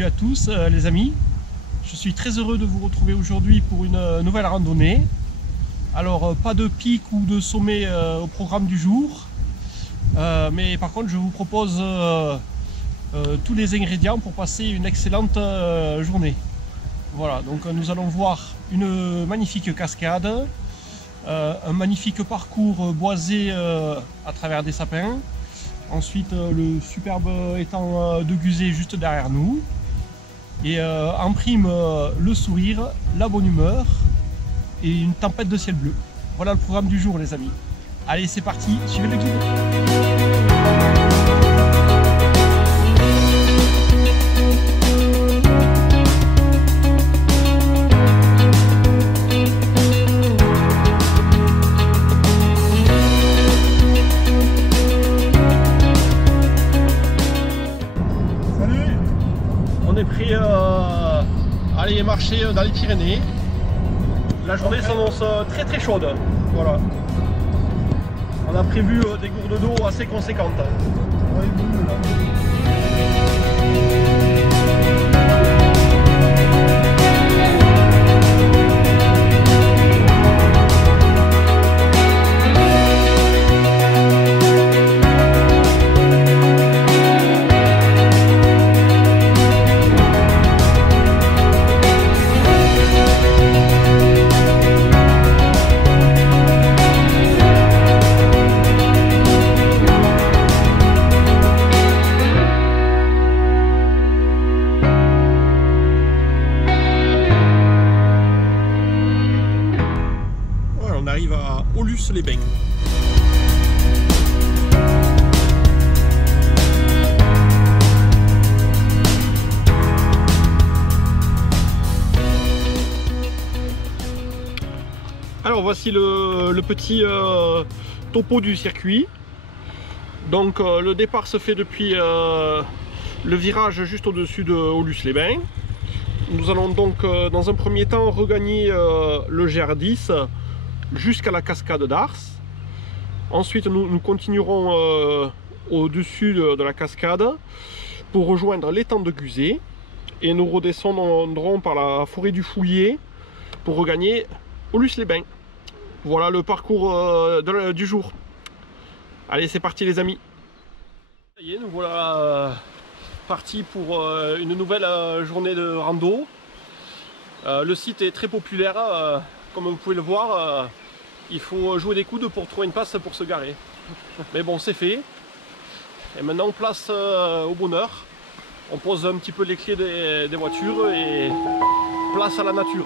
Salut à tous les amis, je suis très heureux de vous retrouver aujourd'hui pour une nouvelle randonnée. Alors pas de pic ou de sommet au programme du jour, mais par contre je vous propose tous les ingrédients pour passer une excellente journée. Voilà, donc nous allons voir une magnifique cascade, un magnifique parcours boisé à travers des sapins. Ensuite le superbe étang de Guzet juste derrière nous. Et en prime le sourire, la bonne humeur et une tempête de ciel bleu. Voilà le programme du jour les amis. Allez c'est parti, suivez le guide. Prêt à aller marcher dans les Pyrénées. La journée s'annonce très très chaude. Voilà. On a prévu des gourdes d'eau assez conséquentes. On arrive à Aulus-les-Bains. Alors voici le petit topo du circuit. Donc le départ se fait depuis le virage juste au-dessus de Aulus-les-Bains. Nous allons donc dans un premier temps regagner le GR10 jusqu'à la cascade d'Ars. Ensuite nous continuerons au-dessus de la cascade pour rejoindre l'étang de Guzet et nous redescendrons par la forêt du Fouillet pour regagner Aulus-les-Bains. Voilà le parcours du jour. Allez c'est parti les amis. Ça y est, nous voilà partis pour une nouvelle journée de rando. Le site est très populaire, comme vous pouvez le voir. Il faut jouer des coudes pour trouver une place pour se garer. Mais bon, c'est fait. Et maintenant, place au bonheur. On pose un petit peu les clés des voitures et place à la nature.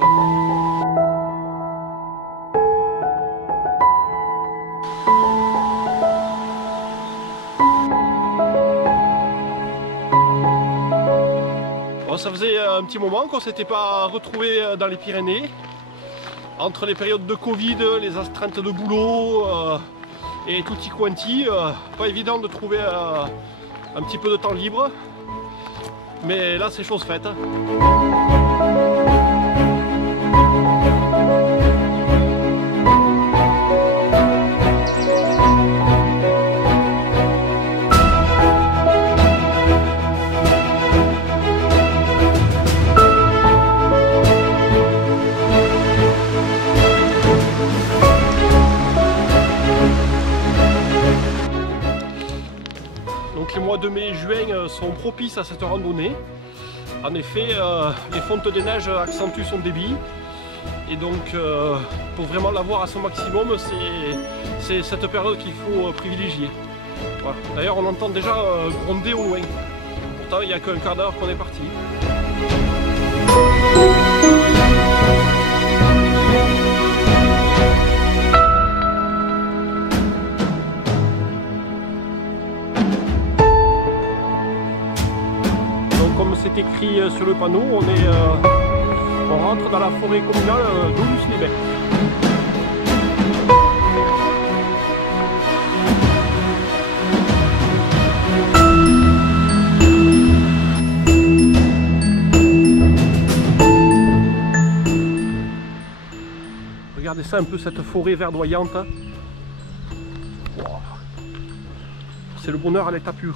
Bon, ça faisait un petit moment qu'on ne s'était pas retrouvé dans les Pyrénées. Entre les périodes de Covid, les astreintes de boulot et tutti quanti, pas évident de trouver un petit peu de temps libre. Mais là c'est chose faite. Les mois de mai et juin sont propices à cette randonnée. En effet, les fontes des neiges accentuent son débit. Et donc, pour vraiment l'avoir à son maximum, c'est cette période qu'il faut privilégier. Voilà. D'ailleurs, on entend déjà gronder au loin. Pourtant, il n'y a qu'un quart d'heure qu'on est parti. Comme c'est écrit sur le panneau, on rentre dans la forêt communale d'Aulus-les-Bains. Regardez ça un peu, cette forêt verdoyante. Wow. C'est le bonheur à l'état pur.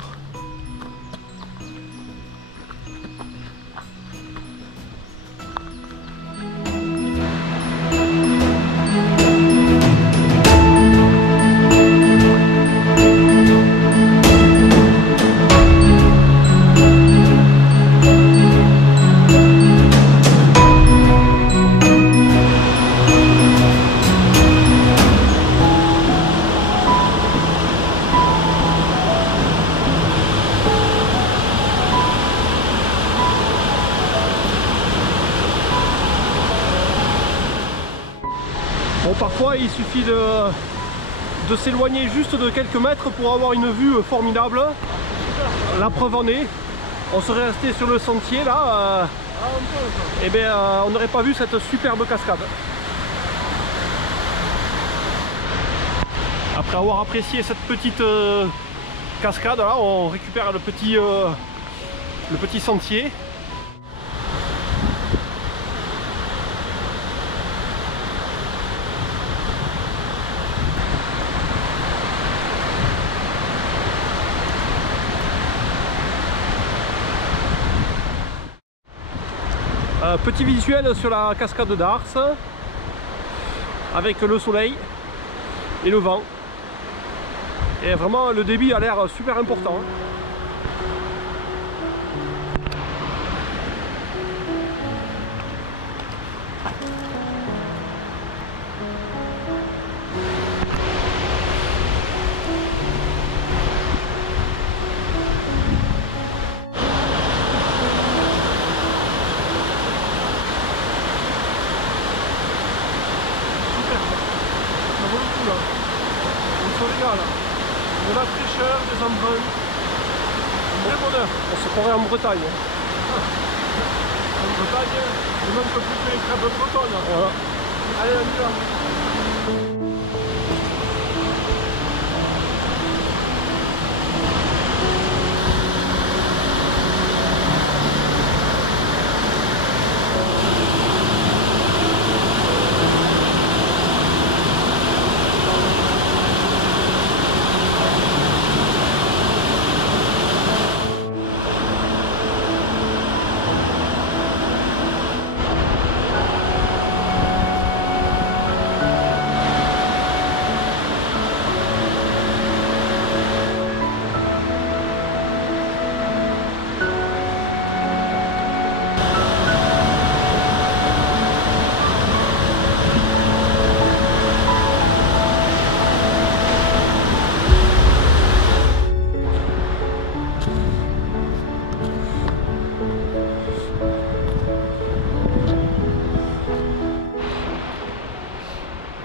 Parfois il suffit de s'éloigner juste de quelques mètres pour avoir une vue formidable. La preuve en est, on serait resté sur le sentier là, et bien on n'aurait pas vu cette superbe cascade. Après avoir apprécié cette petite cascade, là, on récupère le petit sentier. Petit visuel sur la cascade d'Ars avec le soleil et le vent. Et vraiment le débit a l'air super important. De la fraîcheur, des embruns, un vrai bonheur. On se croirait en Bretagne. En Bretagne, c'est même que plus que les crêpes bretonnes. Voilà. Allez, on y va.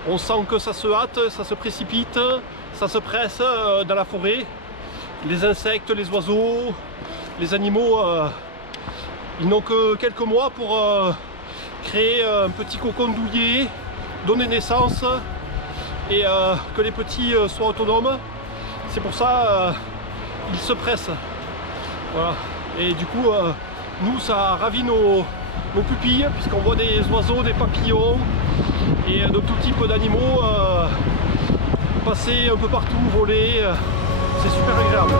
On sent que ça se hâte, ça se précipite, ça se presse dans la forêt. Les insectes, les oiseaux, les animaux, ils n'ont que quelques mois pour créer un petit cocon douillet, donner naissance et que les petits soient autonomes. C'est pour ça ils se pressent. Voilà. Et du coup, nous, ça ravit nos pupilles, puisqu'on voit des oiseaux, des papillons et de tout type d'animaux passer un peu partout, voler. C'est super agréable.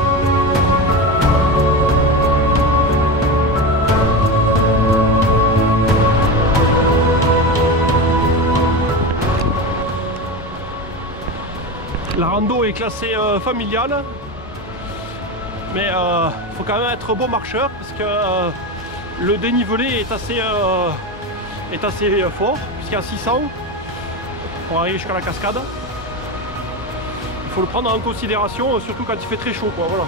La rando est classée familiale, mais il faut quand même être bon marcheur parce que le dénivelé est assez fort, puisqu'il y a 600 pour arriver jusqu'à la cascade. Il faut le prendre en considération, surtout quand il fait très chaud, quoi, voilà.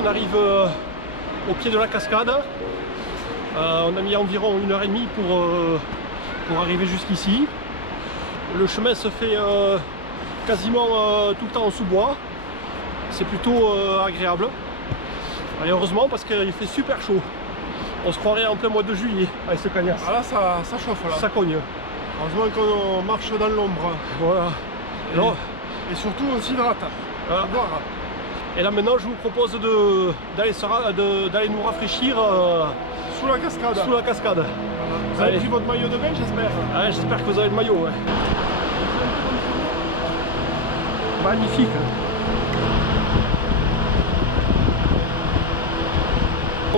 On arrive au pied de la cascade. On a mis environ 1h30 pour arriver jusqu'ici. Le chemin se fait quasiment tout le temps en sous-bois. C'est plutôt agréable. Et heureusement parce qu'il fait super chaud. On se croirait en plein mois de juillet avec ce cagnasse. Ah là ça chauffe là. Ça cogne. Heureusement qu'on marche dans l'ombre. Voilà. Et surtout on s'hydrate. Voilà. Et là maintenant je vous propose d'aller nous rafraîchir sous la cascade. Sous la cascade. Voilà. Vous avez pris votre maillot de bain, j'espère. Ouais, j'espère que vous avez le maillot. Ouais. Magnifique.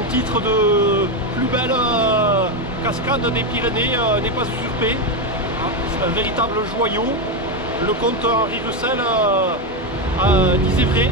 son titre de plus belle cascade des Pyrénées n'est pas usurpé. C'est un véritable joyau. Le comte Henri Russel disait vrai.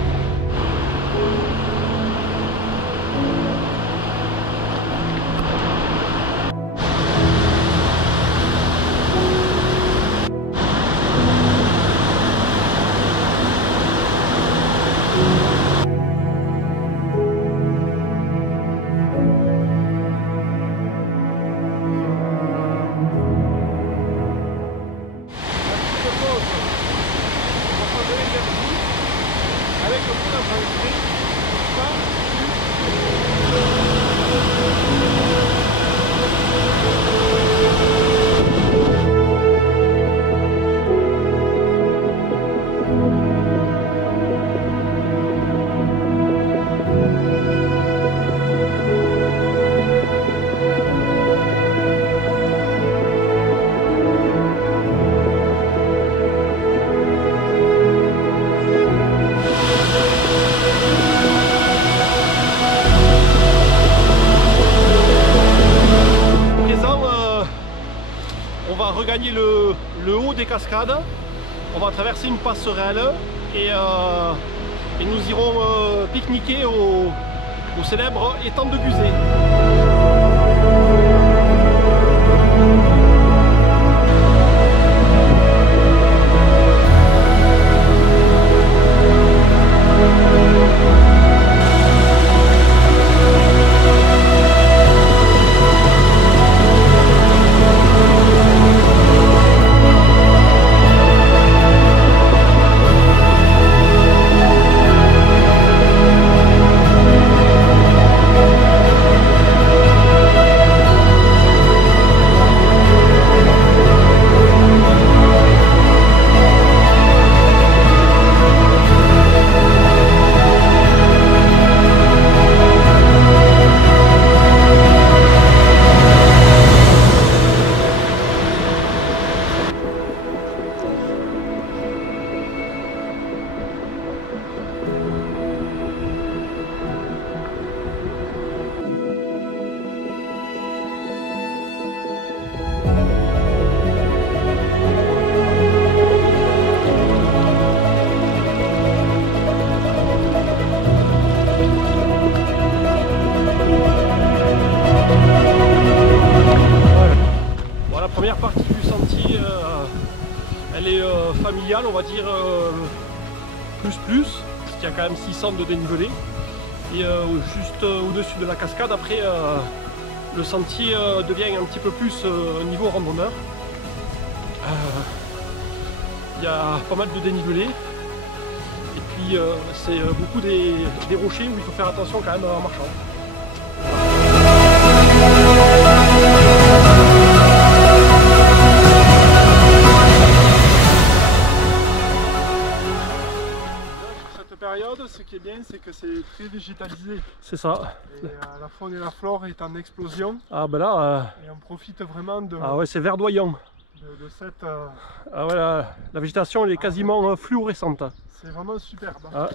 Avec le coup d'entrée, regagner le haut des cascades. On va traverser une passerelle et nous irons pique-niquer au célèbre étang de Guzet. Première partie du sentier, elle est familiale, on va dire plus, parce qu'il y a quand même 600 de dénivelé. Et juste au-dessus de la cascade, après, le sentier devient un petit peu plus niveau randonneur. Il y a pas mal de dénivelé. Et puis c'est beaucoup des rochers où il faut faire attention quand même en marchant. Période, ce qui est bien, c'est que c'est très végétalisé. C'est ça. Et, la faune et la flore est en explosion. Ah ben là... et on profite vraiment de... Ah ouais, c'est verdoyant. De cette... Ah ouais, la végétation elle est quasiment fluorescente. C'est vraiment superbe. Ah.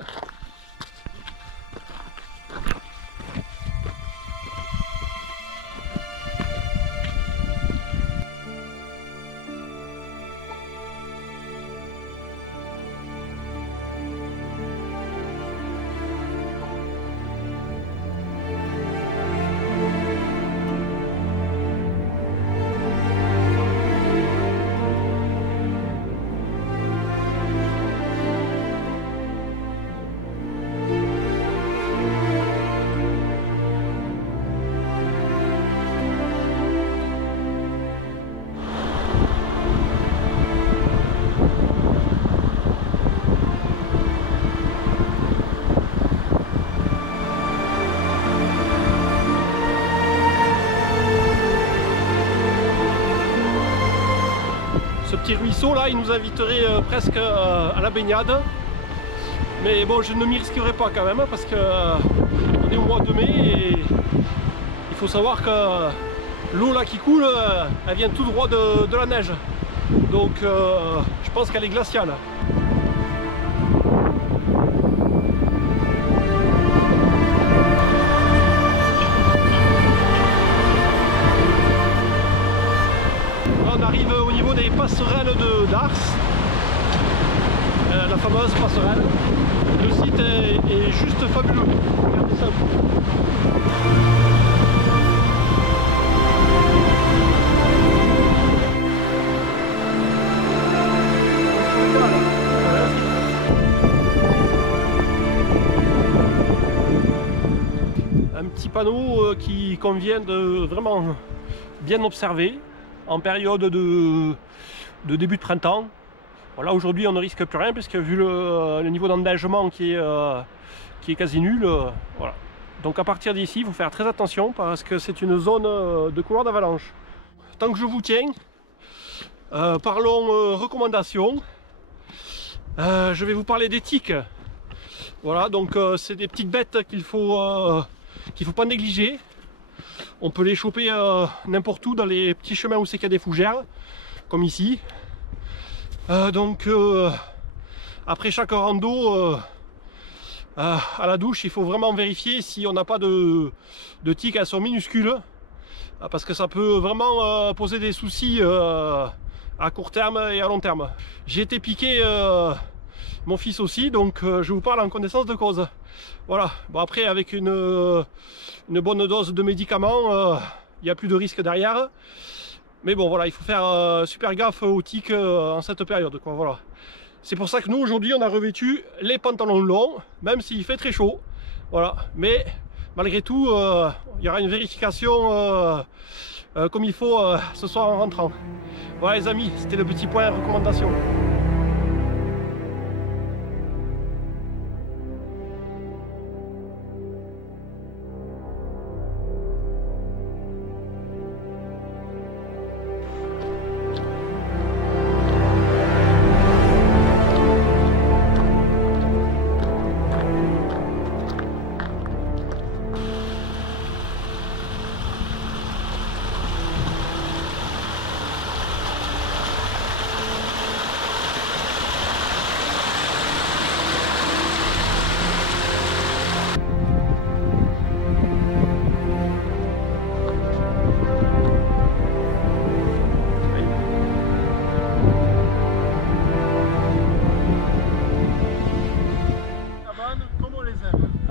Ce petit ruisseau là, il nous inviterait presque à la baignade. Mais bon, je ne m'y risquerai pas quand même parce que on est au mois de mai et il faut savoir que l'eau là qui coule, elle vient tout droit de la neige. Donc je pense qu'elle est glaciale. arrive au niveau des passerelles d'Ars, la fameuse passerelle. Le site est juste fabuleux. Regardez ça. Un petit panneau qui convient de vraiment bien observer en période de début de printemps. Bon, là aujourd'hui on ne risque plus rien puisque vu le niveau d'enneigement qui est quasi nul, voilà. Donc à partir d'ici il faut faire très attention parce que c'est une zone de couloir d'avalanche. Tant que je vous tiens, parlons recommandations. Je vais vous parler des tiques. Voilà, donc c'est des petites bêtes qu'il faut pas négliger. On peut les choper n'importe où dans les petits chemins où c'est qu'il y a des fougères, comme ici. Donc après chaque rando, à la douche, il faut vraiment vérifier si on n'a pas de tiques. Elles sont minuscules, parce que ça peut vraiment poser des soucis à court terme et à long terme. J'ai été piqué, mon fils aussi, donc je vous parle en connaissance de cause. Voilà, bon après avec une bonne dose de médicaments, il n'y a plus de risque derrière. Mais bon voilà, il faut faire super gaffe aux tiques en cette période, quoi, voilà. C'est pour ça que nous aujourd'hui on a revêtu les pantalons longs, même s'il fait très chaud. Voilà, mais malgré tout, il y aura une vérification comme il faut ce soir en rentrant. Voilà les amis, c'était le petit point recommandation.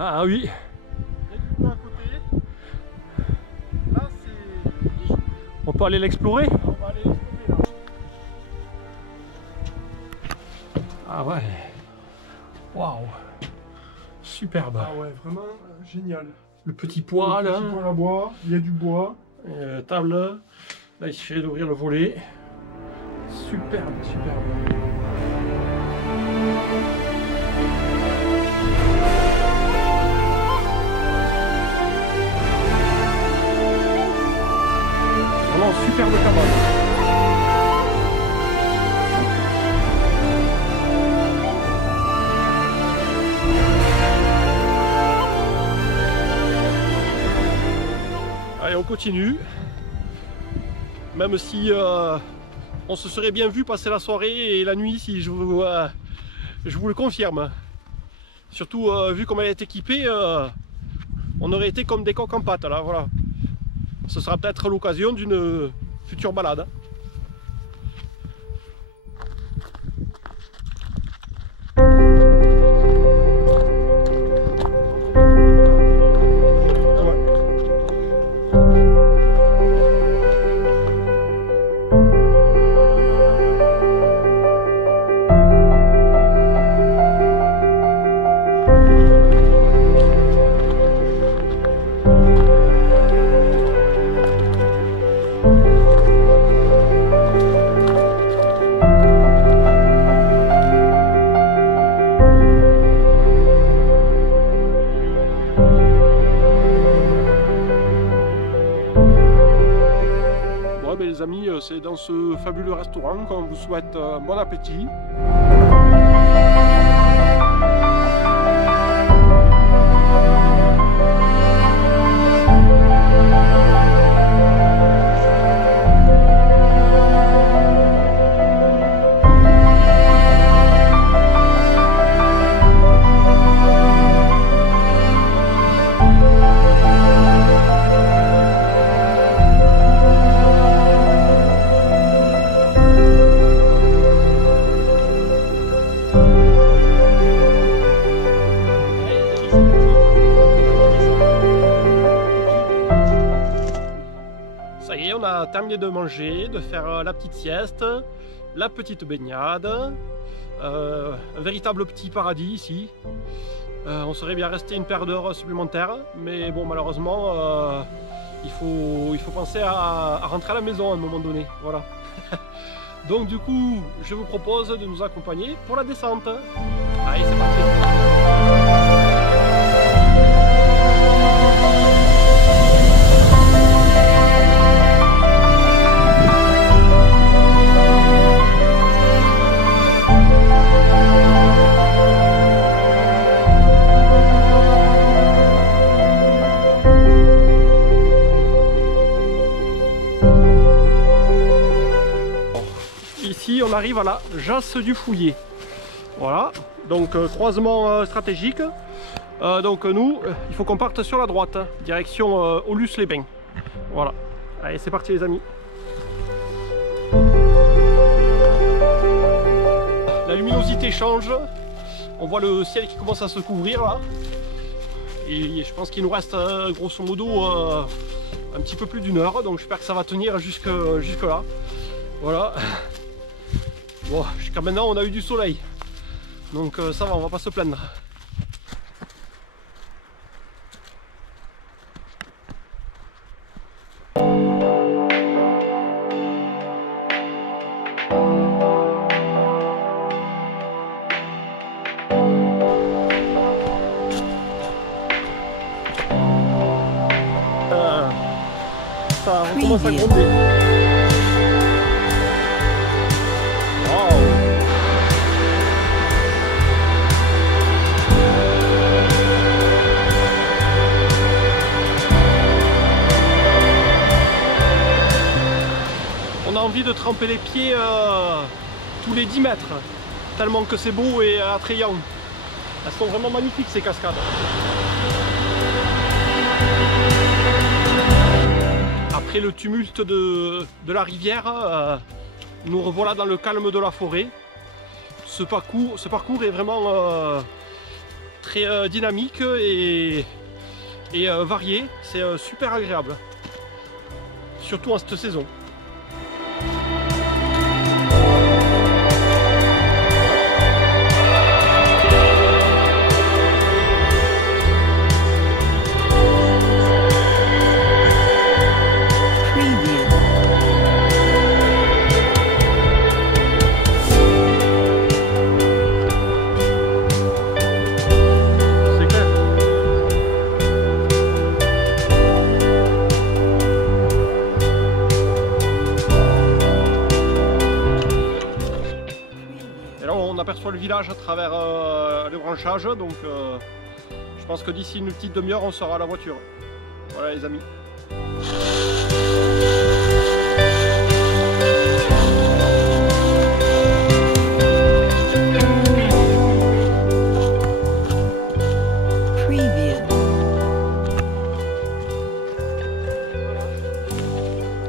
Ah oui. Il y a du bois à côté. Là c'est... On peut aller l'explorer. On va aller l'explorer là. Ah ouais. Waouh. Superbe. Ah ouais, vraiment génial. Le petit poêle. Le petit poêle à bois, il y a du bois. Table. Là il suffit d'ouvrir le volet. Superbe, superbe. Superbe cabane. Allez, on continue. Même si on se serait bien vu passer la soirée et la nuit, si je vous le confirme. Surtout vu comment elle est équipée, on aurait été comme des coqs en pâte là, voilà. Ce sera peut-être l'occasion d'une future balade. Les amis, c'est dans ce fabuleux restaurant qu'on vous souhaite un bon appétit. terminer de manger, de faire la petite sieste, la petite baignade. Un véritable petit paradis ici. On serait bien resté une paire d'heures supplémentaires, mais bon, malheureusement, il faut penser à rentrer à la maison à un moment donné. Voilà. Donc du coup, je vous propose de nous accompagner pour la descente. Allez, c'est parti. Ici, on arrive à la Jasse du Fouillé. Voilà, donc croisement stratégique. Donc nous, il faut qu'on parte sur la droite, direction Aulus-les-Bains. Voilà, allez, c'est parti les amis. La luminosité change. On voit le ciel qui commence à se couvrir là. Et je pense qu'il nous reste grosso modo un petit peu plus d'une heure. Donc j'espère que ça va tenir jusque là. Voilà. Bon, jusqu'à maintenant on a eu du soleil, donc ça va, on va pas se plaindre. Ça recommence à gronder. On a envie de tremper les pieds tous les 10 mètres, tellement que c'est beau et attrayant. Elles sont vraiment magnifiques ces cascades. Après le tumulte de la rivière, nous revoilà dans le calme de la forêt. Ce parcours est vraiment très dynamique et varié. C'est super agréable, surtout en cette saison. On aperçoit le village à travers les branchages, donc je pense que d'ici une petite demi-heure on sera à la voiture. Voilà les amis.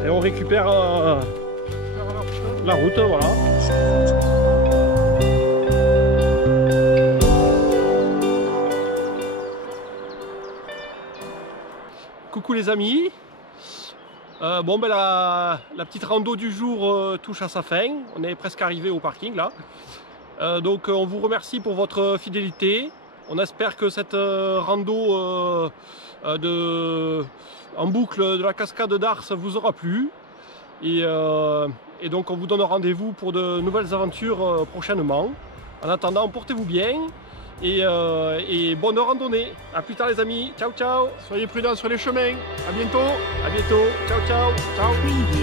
Et on récupère la route, voilà. Coucou les amis, bon ben la petite rando du jour touche à sa fin, on est presque arrivé au parking là, donc on vous remercie pour votre fidélité, on espère que cette rando en boucle de la cascade d'Ars vous aura plu, et donc on vous donne rendez-vous pour de nouvelles aventures prochainement. En attendant, portez-vous bien. Et bonne randonnée. A plus tard les amis. Ciao ciao. Soyez prudents sur les chemins. À bientôt. À bientôt. Ciao ciao. Ciao.